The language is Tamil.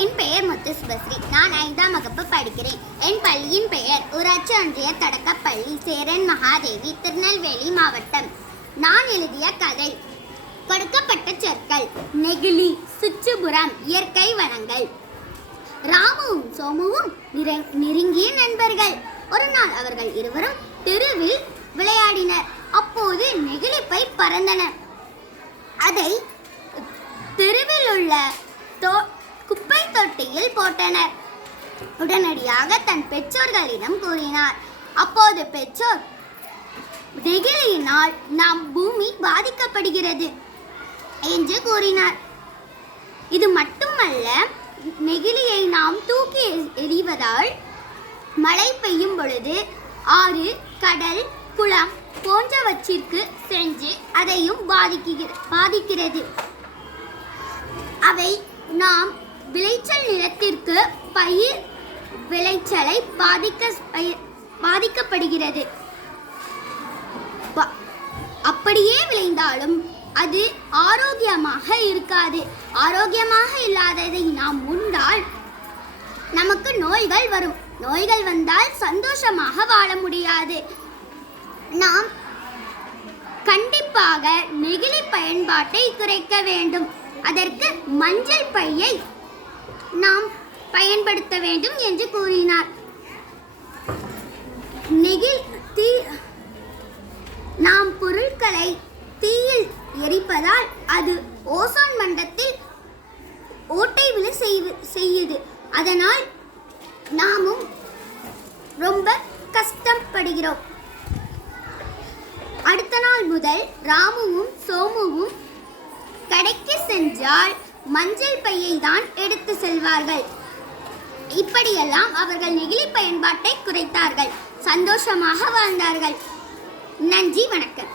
என் பெயர் முத்து சுபஸ்ரீ. நான் 5ஆம் வகுப்பு படிக்கிறேன். என் பள்ளியின் பெயர் ஊராட்சி ஒன்றிய தொடக்கப்பள்ளி சேரன் மகாதேவி, திருநெல்வேலி மாவட்டம். நான் எழுதிய கதை. கொடுக்கப்பட்ட சொற்கள்: நெகிழி, சுற்றுப்புறம், இயற்கை வளங்கள். ராமுவும் சோமுவும் நெருங்கிய நண்பர்கள். ஒரு நாள் அவர்கள் இருவரும் தெருவில் விளையாடினர். அப்போது நெகிழிப்பை பறந்தன. அதை தெருவில் உள்ள குப்பை தொட்டியில் போட்டனர். உடனடியாக தன் பெற்றோர்களிடம் கூறினார். அப்போது பெற்றோர், நெகிழியினால் நம் பூமி பாதிக்கப்படுகிறது என்று கூறினார். இது மட்டுமல்ல, நெகிழியை நாம் தூக்கி எறிவதால் மழை பெய்யும் பொழுது ஆறு, கடல், குளம் போன்றவற்றிற்கு சென்று அதையும் பாதிக்கிறது. அவை நாம் விளைச்சல் நிலத்திற்கு பயிர் விளைச்சலை பாதிக்கப்படுகிறது. அப்படியே விளைந்தாலும் அது ஆரோக்கியமாக இருக்காது. ஆரோக்கியமாக இல்லாததை நாம் உண்டால் நமக்கு நோய்கள் வரும். நோய்கள் வந்தால் சந்தோஷமாக வாழ முடியாது. நாம் கண்டிப்பாக நெகிழி பயன்பாட்டை குறைக்க வேண்டும். அதற்கு மஞ்சள் பையை நாம் பயன்படுத்த வேண்டும் என்று கூறினார். நாம் பொருட்களை தீயில் எரிப்பதால் அது ஓசோன் மண்டலத்தில் ஓட்டை விழ செய்யுது. அதனால் நாமும் ரொம்ப கஷ்டப்படுகிறோம். அடுத்த நாள் முதல் ராமுவும் சோமுவும் கடைக்கு சென்றால் மஞ்சள் பையை தான் எடுத்து செல்வார்கள். இப்படியெல்லாம் அவர்கள் நெகிழி பயன்பாட்டை குறைத்தார்கள். சந்தோஷமாக வாழ்ந்தார்கள். நன்றி, வணக்கம்.